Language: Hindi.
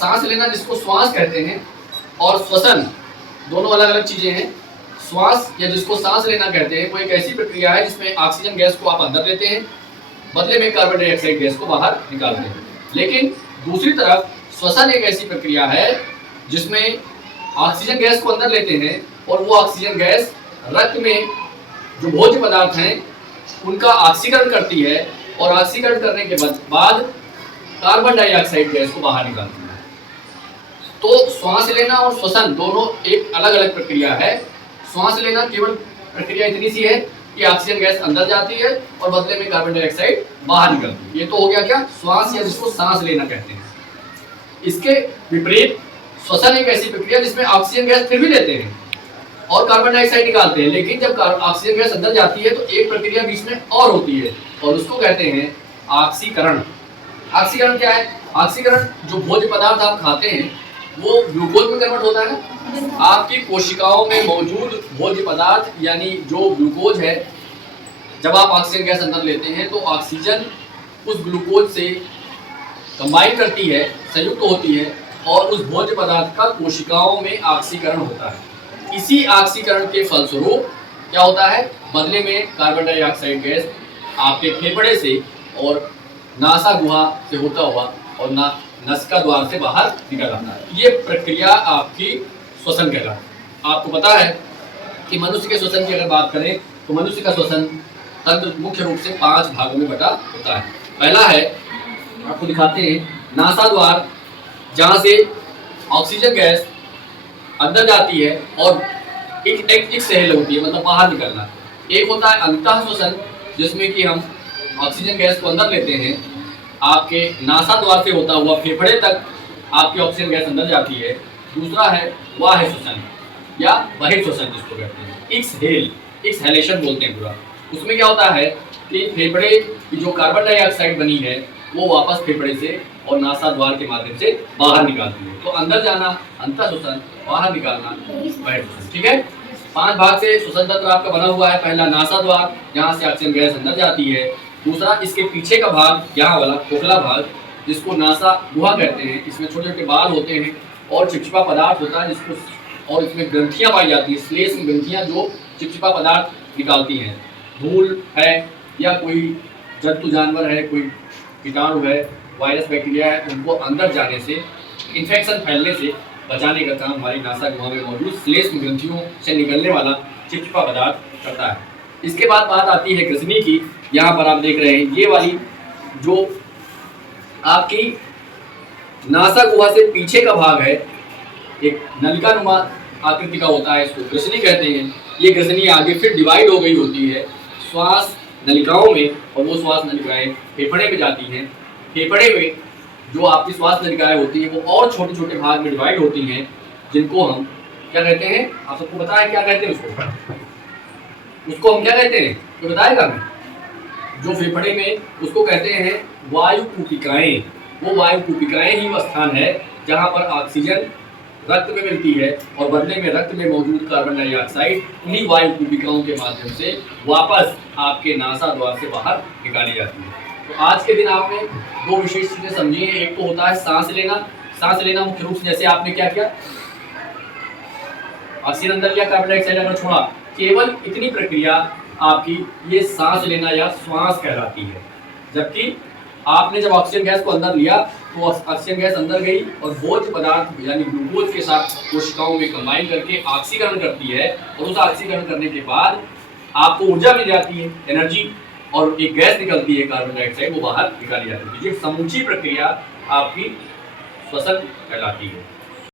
सांस लेना जिसको श्वास कहते हैं और श्वसन दोनों अलग अलग चीजें हैं। श्वास या जिसको सांस लेना कहते हैं वो एक ऐसी प्रक्रिया है जिसमें ऑक्सीजन गैस को आप अंदर लेते हैं, बदले में कार्बन डाइऑक्साइड गैस को बाहर निकालते हैं। लेकिन दूसरी तरफ श्वसन एक ऐसी प्रक्रिया है जिसमें ऑक्सीजन गैस को अंदर लेते हैं और वो ऑक्सीजन गैस रक्त में जो भोज्य पदार्थ हैं उनका ऑक्सीकरण करती है और ऑक्सीकरण करने के बाद कार्बन डाइऑक्साइड गैस को बाहर निकालती है। तो श्वास लेना और श्वसन दोनों एक अलग अलग प्रक्रिया है। श्वास लेना केवल प्रक्रिया इतनी सी है कि ऑक्सीजन गैस अंदर जाती है और बदले में कार्बन डाइऑक्साइड बाहर निकलती है। ये तो हो गया क्या, श्वास या जिसको सांस लेना कहते हैं। इसके विपरीत श्वसन एक ऐसी प्रक्रिया जिसमें ऑक्सीजन गैस फिर भी लेते हैं और कार्बन डाइऑक्साइड निकालते हैं, लेकिन जब ऑक्सीजन गैस अंदर जाती है तो एक प्रक्रिया बीच में और होती है और उसको कहते हैं ऑक्सीकरण। ऑक्सीकरण क्या है? ऑक्सीकरण जो भोज्य पदार्थ आप खाते हैं वो ग्लूकोज में कन्वर्ट होता है ना। आपकी कोशिकाओं में मौजूद भोज्य पदार्थ यानी जो ग्लूकोज है, जब आप ऑक्सीजन गैस अंदर लेते हैं तो ऑक्सीजन उस ग्लूकोज से कंबाइन करती है, संयुक्त होती है और उस भोज्य पदार्थ का कोशिकाओं में ऑक्सीकरण होता है। इसी ऑक्सीकरण के फलस्वरूप क्या होता है, बदले में कार्बन डाइऑक्साइड गैस आपके फेफड़े से और नासा गुहा से होता हुआ और नसिका द्वार से बाहर निकल आता है। ये प्रक्रिया आपकी श्वसन कहलाती है। आपको पता है कि मनुष्य के श्वसन की अगर बात करें तो मनुष्य का श्वसन तंत्र मुख्य रूप से 5 भागों में बटा होता है। पहला है, आपको दिखाते हैं, नासा द्वार, जहाँ से ऑक्सीजन गैस अंदर जाती है और एक एक्सहेल होती है, मतलब बाहर निकलना। एक होता है अंतः श्वसन, जिसमें कि हम ऑक्सीजन गैस को अंदर लेते हैं, आपके नासा द्वार से होता हुआ फेफड़े तक आपकी ऑक्सीजन गैस अंदर जाती है। दूसरा है बाह्य श्वसन या बहिर्श्वसन जिसको कहते हैं, एक्सहेलेशन बोलते हैं पूरा। उसमें क्या होता है कि फेफड़े की जो कार्बन डाइऑक्साइड बनी है वो वापस फेफड़े से और नासा द्वार के माध्यम से बाहर निकालती है। तो अंदर जाना अंतः श्वसन, बाहर निकालना बहिर्श्वसन। ठीक है, 5 भाग से श्वसन तंत्र आपका बना हुआ है। पहला नासा द्वार, जहाँ से ऑक्सीजन गैस अंदर जाती है। दूसरा इसके पीछे का भाग, यहाँ वाला खोखला भाग, जिसको नासा गुहा कहते हैं। इसमें छोटे छोटे बाल होते हैं और चिपचिपा पदार्थ होता है जिसको, और इसमें ग्रंथियाँ पाई जाती हैं, श्लेष्म ग्रंथियाँ जो चिपचिपा पदार्थ निकालती हैं। धूल है या कोई जंतु जानवर है, कोई कीटाणु है, वायरस बैक्टीरिया है, उनको अंदर जाने से, इन्फेक्शन फैलने से बचाने का काम हमारी नासा गुहा में मौजूद श्लेष्म ग्रंथियों से निकलने वाला चिपचिपा पदार्थ करता है। इसके बाद बात आती है ग्रसनी की। यहाँ पर आप देख रहे हैं ये वाली जो आपकी नासा गुहा से पीछे का भाग है, एक नलिका नुमा आकृति का होता है, इसको ग्रसनी कहते हैं। ये ग्रसनी आगे फिर डिवाइड हो गई होती है श्वास नलिकाओं में, और वो श्वास नलिकाएं फेफड़े में जाती हैं। फेफड़े में जो आपकी श्वास नलिकाएं होती हैं वो और छोटे छोटे भाग में डिवाइड होती हैं, जिनको हम क्या कहते हैं, आप सबको पता है क्या कहते हैं उसको हम क्या कहते हैं, तो बताएगा मैं। जो फेफड़े में, उसको कहते हैं वायु कूपिकाएं। वो वायु कूपिकाएं ही वो स्थान है जहाँ पर ऑक्सीजन रक्त में मिलती है और बदले में रक्त में मौजूद कार्बन डाइऑक्साइड उन्हीं वायु कूपिकाओं के माध्यम से वापस आपके नासा द्वार से बाहर निकाली जाती है। तो आज के दिन आपने 2 विशेष चीजें समझी हैं। एक तो होता है सांस लेना। सांस लेना मुख्य रूप से जैसे आपने क्या किया, ऑक्सीजन अंदर लिया, कार्बन डाइऑक्साइड अगर छोड़ा, केवल इतनी प्रक्रिया आपकी ये सांस लेना या श्वास कहलाती है। जबकि आपने जब ऑक्सीजन गैस को अंदर लिया तो ऑक्सीजन गैस अंदर गई और भोज्य पदार्थ यानी ग्लूकोज के साथ कोशिकाओं में कंबाइन करके ऑक्सीकरण करती है, और उस ऑक्सीकरण करने के बाद आपको ऊर्जा मिल जाती है, एनर्जी, और एक गैस निकलती है कार्बन डाइऑक्साइड, वो बाहर निकाली जाती है। ये समूची प्रक्रिया आपकी श्वसन कहलाती है।